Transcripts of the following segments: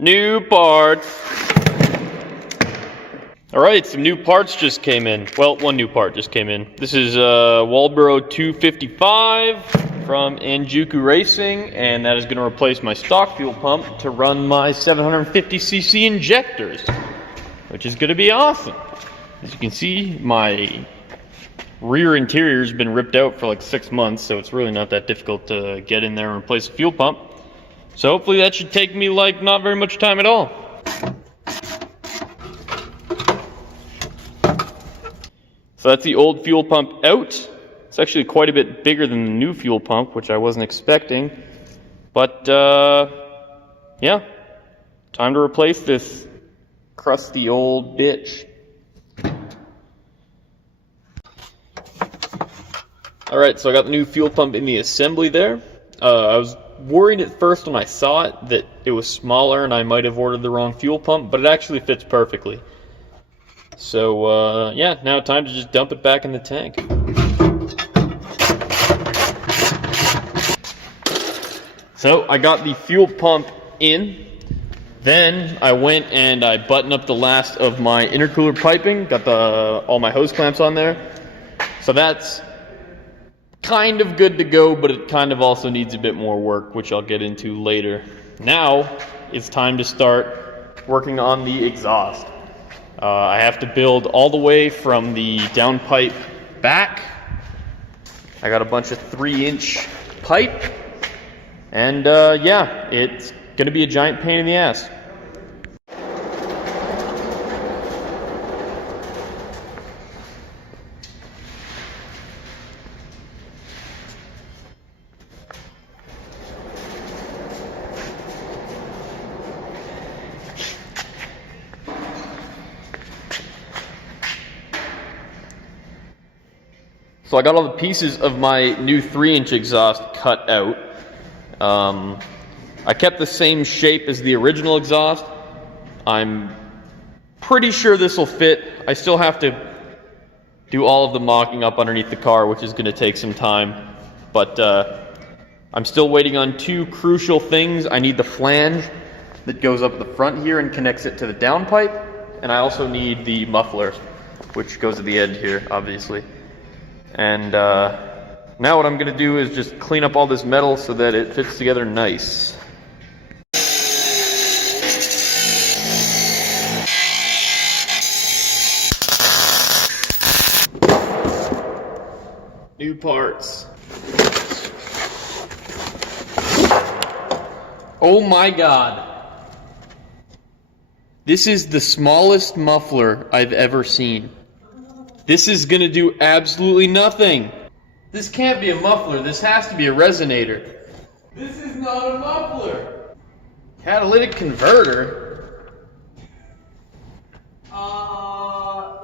New parts. Alright, some new parts just came in. Well, one new part just came in. This is Walboro 255 from Anjuku Racing, and that is going to replace my stock fuel pump to run my 750cc injectors, which is going to be awesome. As you can see, my rear interior has been ripped out for like 6 months, so it's really not that difficult to get in there and replace a fuel pump. So hopefully that should take me like not very much time at all. So that's the old fuel pump out. It's actually quite a bit bigger than the new fuel pump, which I wasn't expecting. But yeah, time to replace this crusty old bitch. Alright, so I got the new fuel pump in the assembly there. I was worried at first when I saw it that it was smaller and I might have ordered the wrong fuel pump, but it actually fits perfectly. So yeah, now time to just dump it back in the tank. So I got the fuel pump in. Then I went and I buttoned up the last of my intercooler piping, got all my hose clamps on there. So that's kind of good to go, but it kind of also needs a bit more work, which I'll get into later. Now it's time to start working on the exhaust. I have to build all the way from the downpipe back. I got a bunch of 3-inch pipe, and yeah, it's gonna be a giant pain in the ass. So I got all the pieces of my new 3-inch exhaust cut out. I kept the same shape as the original exhaust. I'm pretty sure this will fit. I still have to do all of the mocking up underneath the car, which is going to take some time. But I'm still waiting on 2 crucial things. I need the flange that goes up the front here and connects it to the downpipe. And I also need the muffler, which goes at the end here, obviously. And now what I'm going to do is just clean up all this metal so that it fits together nice. New parts. Oh my god. This is the smallest muffler I've ever seen. This is going to do absolutely nothing. This can't be a muffler. This has to be a resonator. This is not a muffler. Catalytic converter?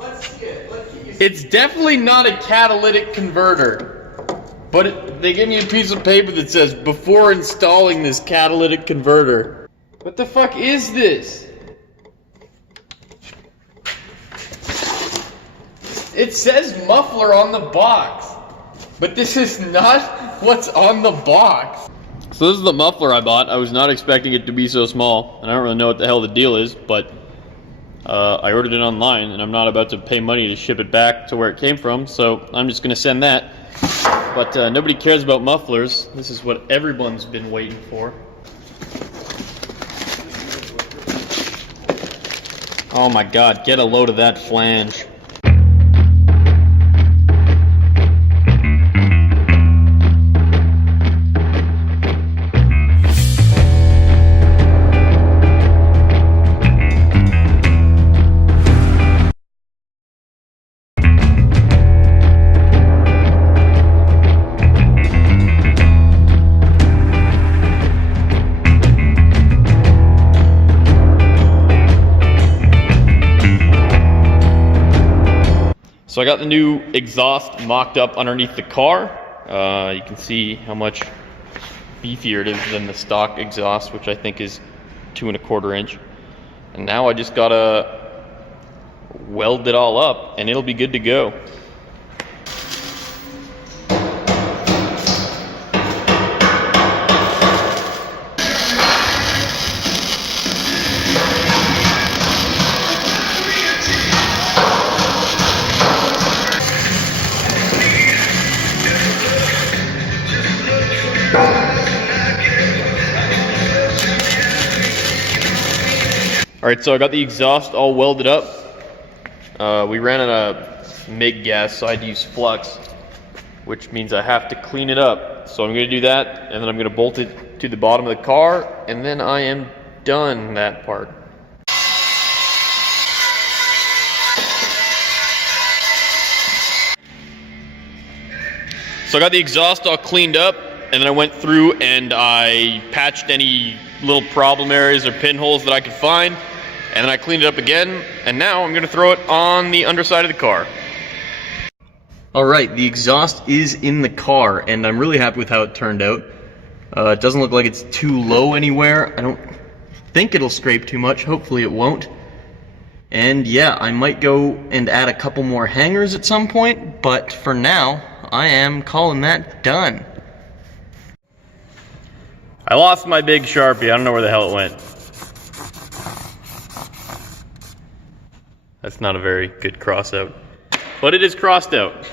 Let's see it. Let's see it. It's definitely not a catalytic converter. But they give me a piece of paper that says, before installing this catalytic converter. What the fuck is this? It says muffler on the box, but this is not what's on the box. So this is the muffler I bought. I was not expecting it to be so small, and I don't really know what the hell the deal is, but I ordered it online, and I'm not about to pay money to ship it back to where it came from, so I'm just going to send that. But nobody cares about mufflers. This is what everyone's been waiting for. Oh my god, get a load of that flange. So I got the new exhaust mocked up underneath the car. You can see how much beefier it is than the stock exhaust, which I think is 2 1/4 inch. And now I just gotta weld it all up and it'll be good to go. Alright, so I got the exhaust all welded up. We ran out of MIG gas, so I had to use flux, which means I have to clean it up. So I'm going to do that, and then I'm going to bolt it to the bottom of the car, and then I am done that part. So I got the exhaust all cleaned up, and then I went through and I patched any little problem areas or pinholes that I could find, and then I cleaned it up again, and now I'm going to throw it on the underside of the car. Alright, the exhaust is in the car, and I'm really happy with how it turned out. It doesn't look like it's too low anywhere. I don't think it'll scrape too much. Hopefully it won't. And yeah, I might go and add a couple more hangers at some point, but for now, I am calling that done. I lost my big Sharpie. I don't know where the hell it went. That's not a very good cross out. But it is crossed out.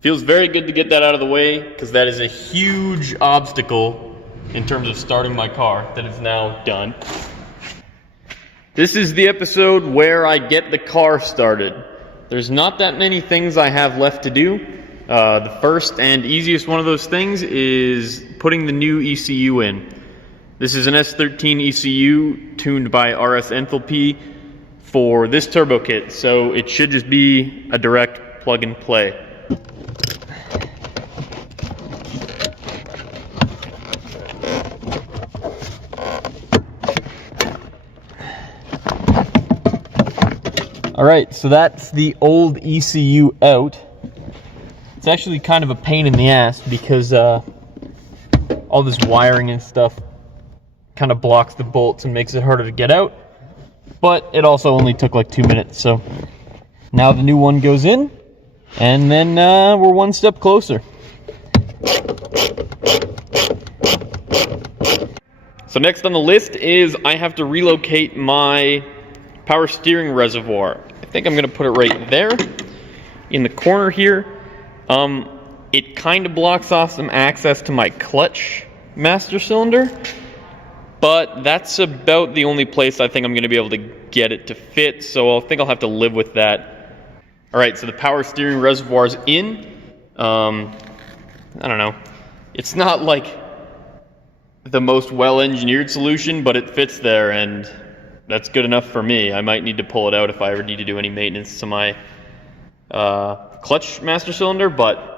Feels very good to get that out of the way, because that is a huge obstacle in terms of starting my car that is now done. This is the episode where I get the car started. There's not that many things I have left to do. The first and easiest one of those things is putting the new ECU in. This is an S13 ECU tuned by RS Enthalpy for this turbo kit, so it should just be a direct plug and play. Alright, so that's the old ECU out. It's actually kind of a pain in the ass because all this wiring and stuff kind of blocks the bolts and makes it harder to get out. But it also only took like 2 minutes, so now the new one goes in, and then we're one step closer. So next on the list is I have to relocate my power steering reservoir. I think I'm going to put it right there in the corner here. It kind of blocks off some access to my clutch master cylinder, but that's about the only place I think I'm going to be able to get it to fit, so I think I'll have to live with that. Alright, so the power steering reservoir's in. I don't know. It's not like the most well-engineered solution, but it fits there, and that's good enough for me. I might need to pull it out if I ever need to do any maintenance to my clutch master cylinder, but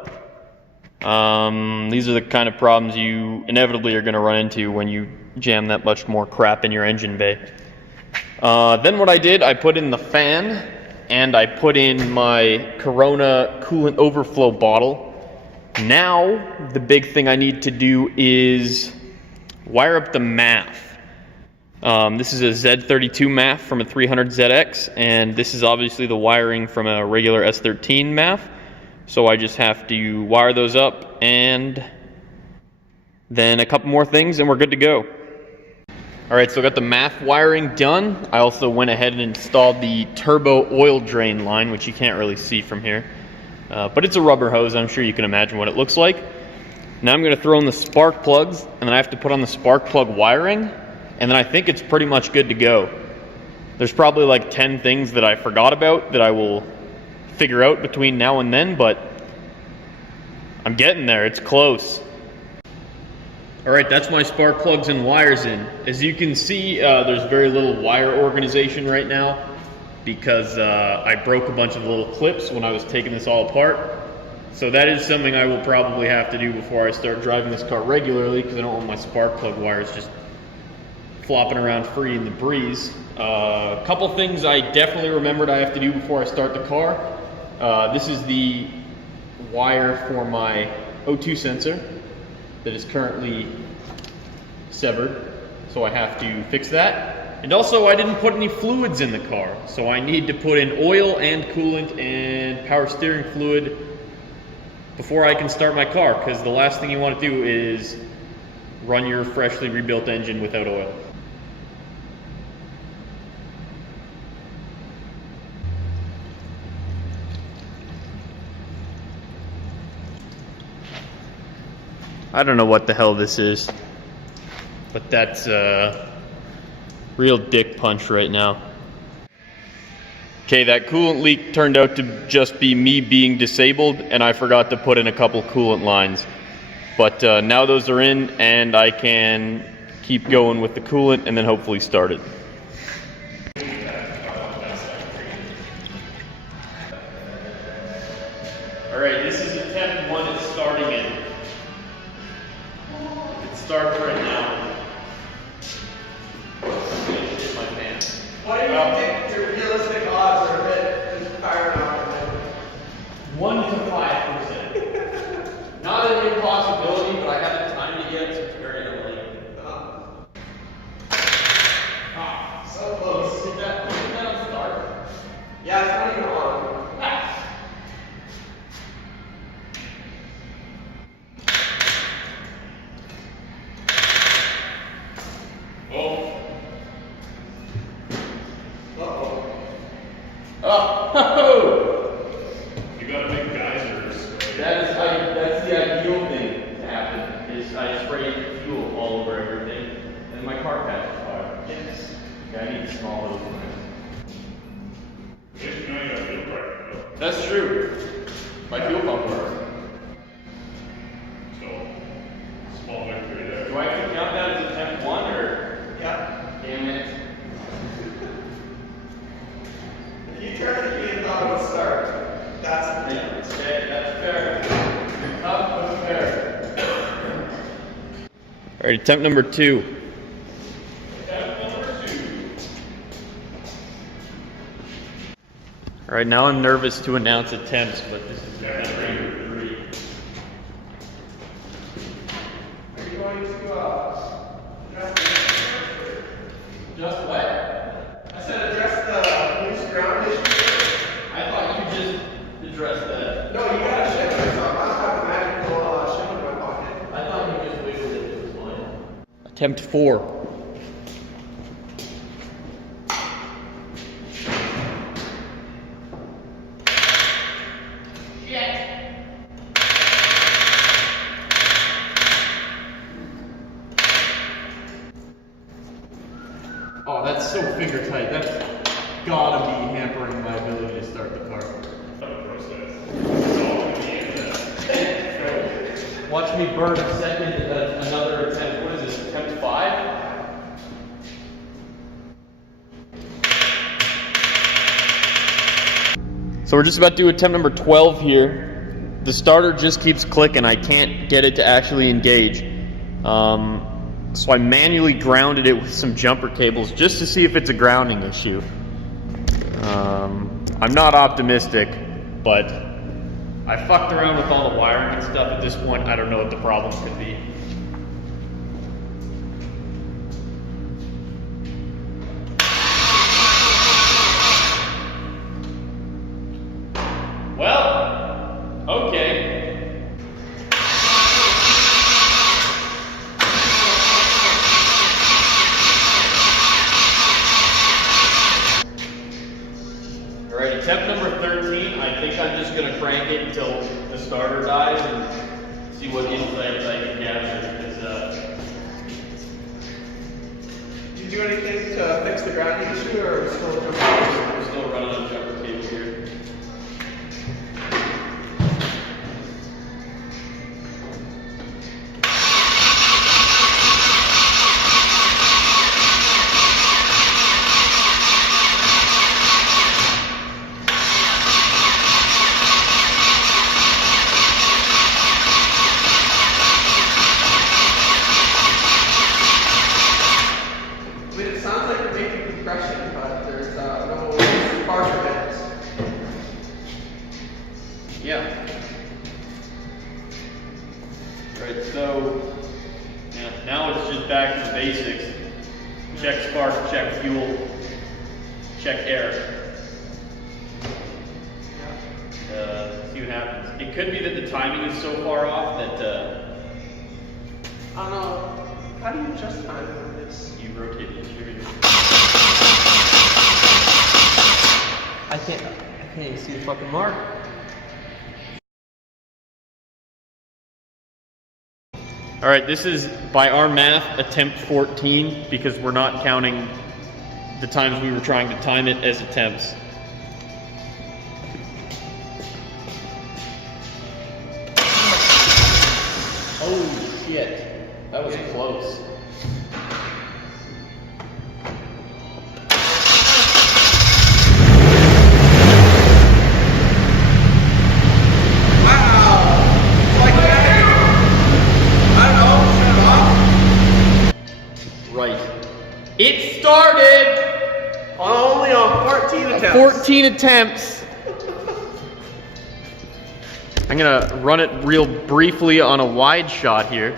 these are the kind of problems you inevitably are going to run into when you jam that much more crap in your engine bay. Then what I did, I put in the fan, and I put in my Corona coolant overflow bottle. Now, the big thing I need to do is wire up the MAF. This is a Z32 MAF from a 300ZX, and this is obviously the wiring from a regular S13 MAF. So I just have to wire those up, and then a couple more things, and we're good to go. Alright, so I got the MAF wiring done. I also went ahead and installed the turbo oil drain line, which you can't really see from here. But it's a rubber hose. I'm sure you can imagine what it looks like. Now I'm going to throw in the spark plugs, and then I have to put on the spark plug wiring, and then I think it's pretty much good to go. There's probably like 10 things that I forgot about that I will figure out between now and then, but I'm getting there. It's close. Alright, that's my spark plugs and wires in. As you can see, there's very little wire organization right now because I broke a bunch of little clips when I was taking this all apart. So that is something I will probably have to do before I start driving this car regularly, because I don't want my spark plug wires just flopping around free in the breeze. A couple things I definitely remembered I have to do before I start the car. This is the wire for my O2 sensor that is currently severed, so I have to fix that. And also, I didn't put any fluids in the car, so I need to put in oil and coolant and power steering fluid before I can start my car, because the last thing you want to do is run your freshly rebuilt engine without oil. I don't know what the hell this is, but that's Real dick punch right now. Okay, that coolant leak turned out to just be me being disabled, and I forgot to put in a couple coolant lines. But now those are in, and I can keep going with the coolant and then hopefully start it. Alright, this is attempt 1 at starting it. It starts right now. Shit my pants. What do you think your realistic odds are of it just firing off? 1 to 5%. Not an impossibility, but I haven't timed it yet, so it's very unlikely. So close. Did that on start? Yeah, it's not even on. Oh! You gotta make geysers. That's the ideal thing to happen, is I spray fuel all over everything, and my car catches fire. Yes. Okay, I need small hose lines. At least you know you got fuel pressure. That's true. My fuel pump works. So, small victory there. Do I have to count that as attempt 1, or? Yeah. Damn it. If you turned the key and thought it would start, that's the difference. Okay, that's fair. You're tough, but fair. Alright, attempt number 2. Attempt number 2. Alright, now I'm nervous to announce attempts, but this is attempt number 3. Are you going to address the Just what? I said address the loose ground issue. I thought you just addressed that. No, you got a shimmer, so I must have a magical shimmer in my pocket. I thought you just wiggled it, it was fine. Attempt 4. Oh, that's so finger tight. That's gotta be hampering my ability to start the car. Watch me burn a second, another attempt. What is this, attempt 5? So we're just about to do attempt number 12 here. The starter just keeps clicking. I can't get it to actually engage. So I manually grounded it with some jumper cables just to see if it's a grounding issue. I'm not optimistic, but I fucked around with all the wiring and stuff. At this point, I don't know what the problem could be. Well, okay. Alright, attempt number 13. I think I'm just going to crank it until the starter dies and see what insights I can gather. Did you do anything to fix the grounding issue, or are we still We're still running on jumper cable here. I mean, it sounds like you're making compression, but there's no spark events. Yeah. Right, so now it's just back to the basics. Check spark, check fuel, check air. See what happens. It could be that the timing is so far off that I don't know. How do you adjust timing on this? you rotate the distributor. I can't even see the fucking mark. All right, this is by our math attempt 14 because we're not counting the times we were trying to time it as attempts. Oh shit, that was close. It started Only on 14 attempts. 14 attempts. I'm gonna run it real briefly on a wide shot here.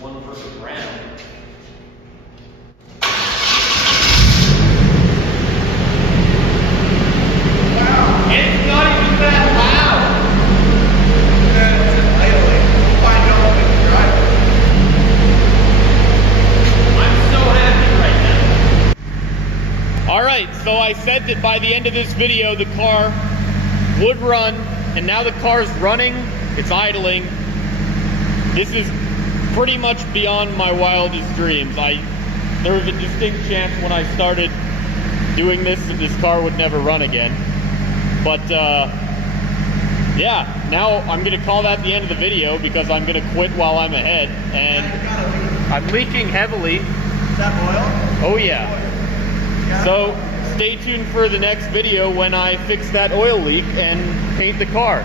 One perfect round. Wow. And it's not even that loud. Alright, so I said that by the end of this video the car would run, and now the car's running, it's idling. This is pretty much beyond my wildest dreams. There was a distinct chance when I started doing this that this car would never run again. But yeah, now I'm gonna call that the end of the video because I'm gonna quit while I'm ahead, and I'm leaking heavily. Is that oil? Oh yeah. So stay tuned for the next video when I fix that oil leak and paint the car.